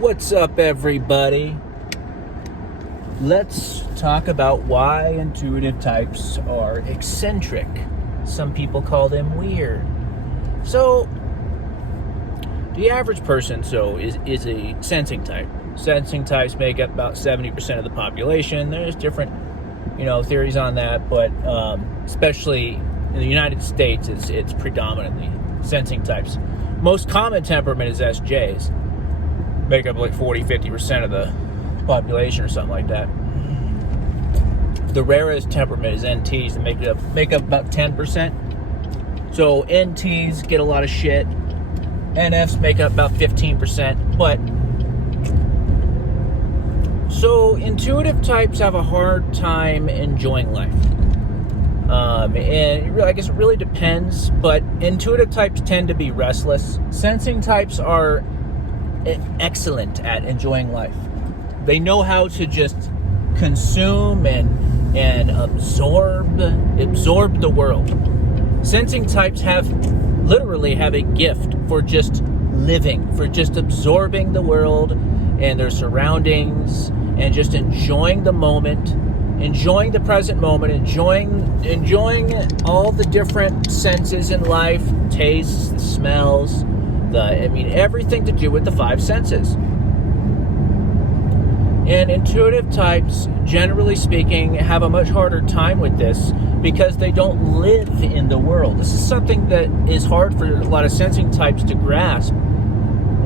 What's up, everybody? Let's talk about why intuitive types are eccentric. Some people call them weird. So, the average person is a sensing type. Sensing types make up about 70% of the population. There's different, theories on that, but especially in the United States, it's predominantly sensing types. Most common temperament is SJs. Make up like 40-50% of the population or something like that. The rarest temperament is NTs that make up about 10%. So NTs get a lot of shit. NFs make up about 15%. But so intuitive types have a hard time enjoying life. And I guess it really depends, but intuitive types tend to be restless. Sensing types are excellent at enjoying life. They know how to just consume and absorb the world. Sensing types literally have a gift for just living, for just absorbing the world and their surroundings and just enjoying the moment, enjoying the present moment, enjoying all the different senses in life, tastes, smells, everything to do with the five senses. And intuitive types, generally speaking, have a much harder time with this because they don't live in the world. This is something that is hard for a lot of sensing types to grasp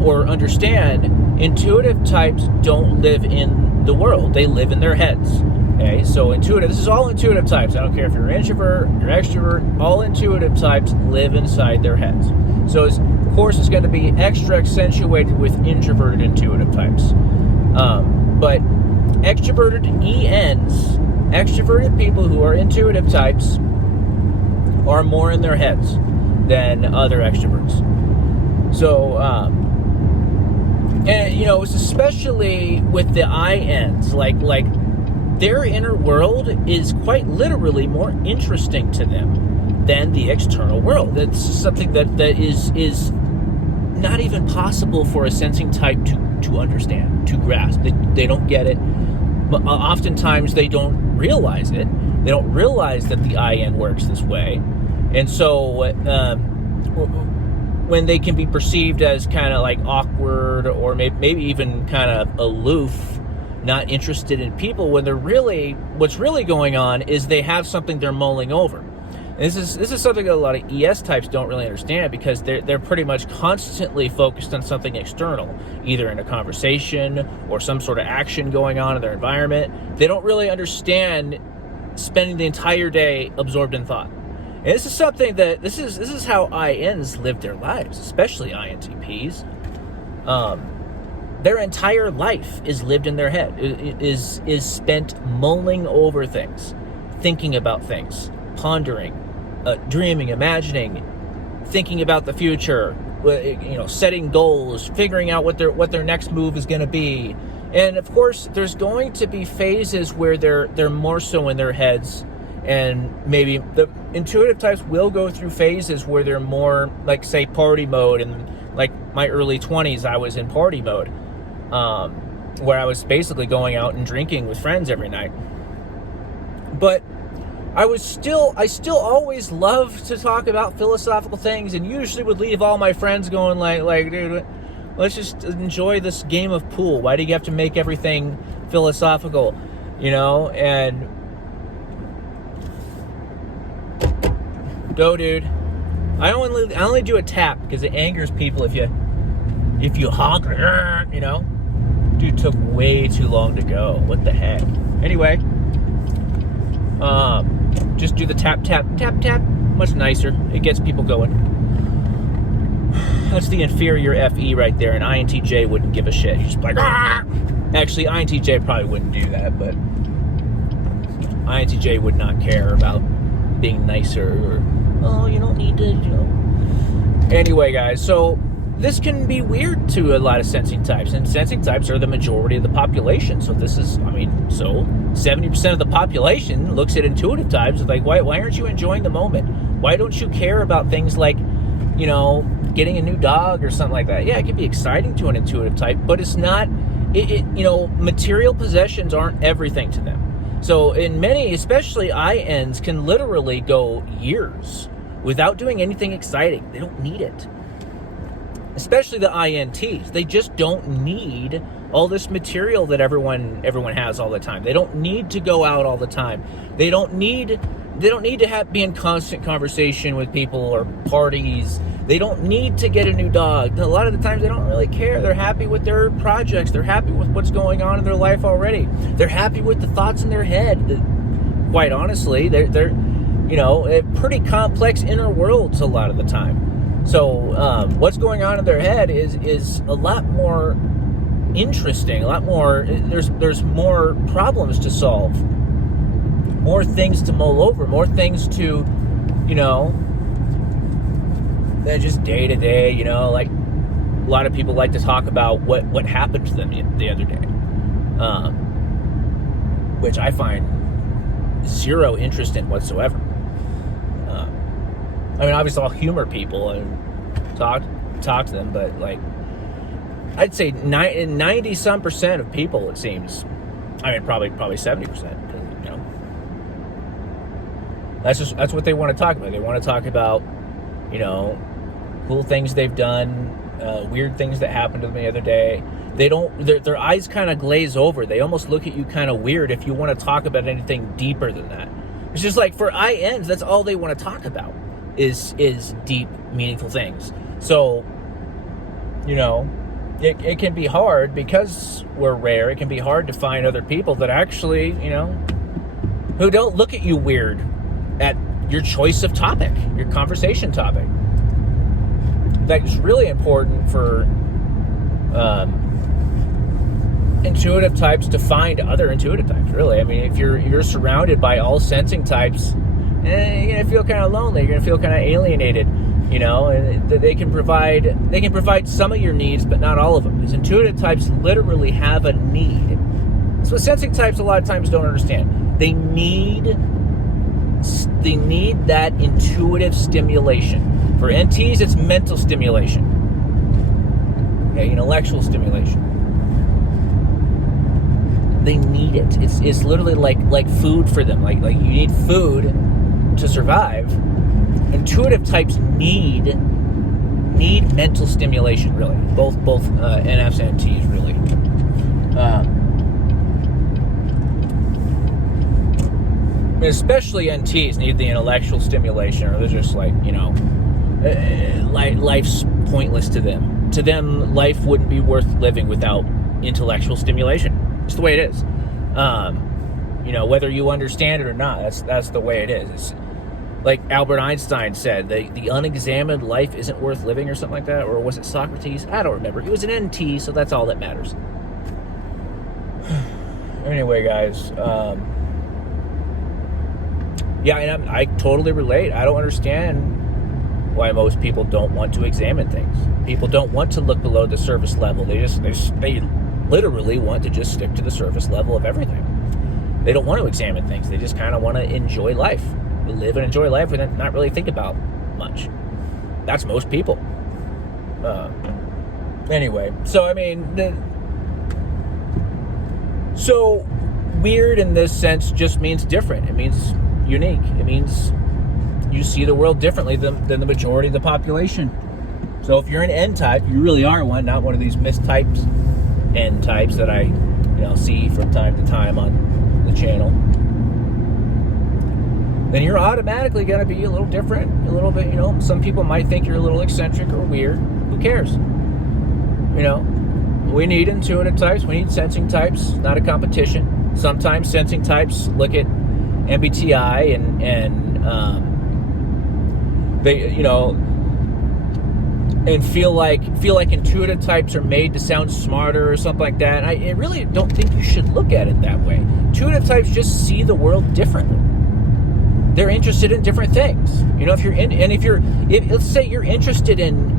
or understand. Intuitive types don't live in the world. They live in their heads. Okay, so this is all intuitive types. I don't care if you're an introvert, you're extrovert, all intuitive types live inside their heads. So of course it's going to be extra accentuated with introverted intuitive types. But extroverted ENs, extroverted people who are intuitive types, are more in their heads than other extroverts. So, it's especially with the INs, like their inner world is quite literally more interesting to them than the external world. That's something that is not even possible for a sensing type to understand, to grasp. They don't get it. But oftentimes they don't realize it. They don't realize that the IN works this way. And so when they can be perceived as kind of like awkward or maybe even kind of aloof, not interested in people, when what's really going on is they have something they're mulling over. And this is something that a lot of ES types don't really understand because they're pretty much constantly focused on something external, either in a conversation or some sort of action going on in their environment. They don't really understand spending the entire day absorbed in thought. And this is something that this is how INs live their lives, especially INTPs. Their entire life is lived in their head, is spent mulling over things, thinking about things, pondering, dreaming, imagining, thinking about the future, setting goals, figuring out what their next move is going to be. And of course, there's going to be phases where they're more so in their heads, and maybe the intuitive types will go through phases where they're more like, say, party mode. And like my early 20s, I was in party mode, where I was basically going out and drinking with friends every night. But I still always loved to talk about philosophical things, and usually would leave all my friends going like, dude, let's just enjoy this game of pool. Why do you have to make everything philosophical? And go, dude. I only do a tap because it angers people if you honk, Dude took way too long to go. What the heck? Anyway, just do the tap, tap, tap, tap. Much nicer. It gets people going. That's the inferior FE right there, and INTJ wouldn't give a shit. He's just like, ah! Actually, INTJ probably wouldn't do that, but INTJ would not care about being nicer or, you don't need to, Anyway, guys, so this can be weird to a lot of sensing types, and sensing types are the majority of the population. So 70% of the population looks at intuitive types like, why aren't you enjoying the moment? Why don't you care about things like, getting a new dog or something like that. Yeah, it can be exciting to an intuitive type, but it's not, material possessions aren't everything to them. So in many, especially INs, can literally go years without doing anything exciting. They don't need it. Especially the INTs. They just don't need all this material that everyone has all the time. They don't need to go out all the time. They don't need to be in constant conversation with people or parties. They don't need to get a new dog. A lot of the times they don't really care. They're happy with their projects. They're happy with what's going on in their life already. They're happy with the thoughts in their head. Quite honestly, they're pretty complex inner worlds a lot of the time. So what's going on in their head is a lot more interesting. A lot more. There's more problems to solve. More things to mull over, more things to, than just day to day, like a lot of people like to talk about what happened to them the other day, which I find zero interest in whatsoever. Obviously I'll humor people and talk to them, but like, I'd say 90-some% of people, it seems, probably 70%, That's what they want to talk about. They want to talk about, cool things they've done, weird things that happened to them the other day. Their eyes kind of glaze over. They almost look at you kind of weird if you want to talk about anything deeper than that. It's just like for INs, that's all they want to talk about is deep, meaningful things. So, it can be hard because we're rare. It can be hard to find other people that actually, who don't look at you weird at your choice of topic, your conversation topic. That's really important for intuitive types to find other intuitive types, really. If you're surrounded by all sensing types, you're going to feel kind of lonely. You're going to feel kind of alienated, and they can provide some of your needs, but not all of them. Because intuitive types literally have a need. That's what sensing types a lot of times don't understand. They need that intuitive stimulation. For NTs, it's mental stimulation. Okay, intellectual stimulation. They need it. It's literally like food for them. Like you need food to survive. Intuitive types need mental stimulation, really. Both NFs and Ts, really. Especially NTs need the intellectual stimulation, or they're just life's pointless to them. To them, life wouldn't be worth living without intellectual stimulation. It's the way it is. Whether you understand it or not, that's the way it is. It's like Albert Einstein said, the unexamined life isn't worth living, or something like that. Or was it Socrates? I don't remember. He was an NT, so that's all that matters. Anyway, guys, and I totally relate. I don't understand why most people don't want to examine things. People don't want to look below the surface level. They literally want to just stick to the surface level of everything. They don't want to examine things. They just kind of want to enjoy life. Live and enjoy life and not really think about much. That's most people. Anyway, so so weird in this sense just means different. It means unique. It means you see the world differently than the majority of the population. So if you're an N type, you really are one, not one of these mistypes N types that I see from time to time on the channel. Then you're automatically going to be a little different, a little bit, some people might think you're a little eccentric or weird. Who cares? We need intuitive types, we need sensing types, not a competition. Sometimes sensing types look at MBTI and they, and feel like intuitive types are made to sound smarter or something like that. I really don't think you should look at it that way. Intuitive types just see the world differently. They're interested in different things. If let's say you're interested in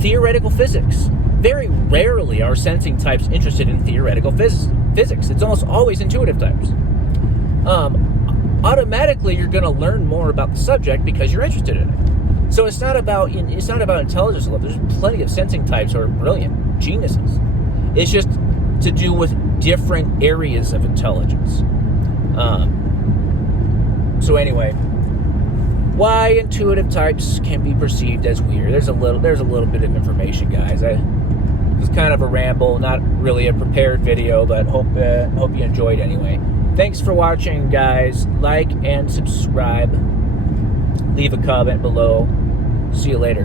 theoretical physics. Very rarely are sensing types interested in theoretical physics. It's almost always intuitive types. Automatically, you're going to learn more about the subject because you're interested in it. So it's not about intelligence level. There's plenty of sensing types who are brilliant, geniuses. It's just to do with different areas of intelligence. So anyway, why intuitive types can be perceived as weird. There's a little bit of information, guys. It was kind of a ramble, not really a prepared video, but hope you enjoyed anyway. Thanks for watching, guys. Like and subscribe. Leave a comment below. See you later.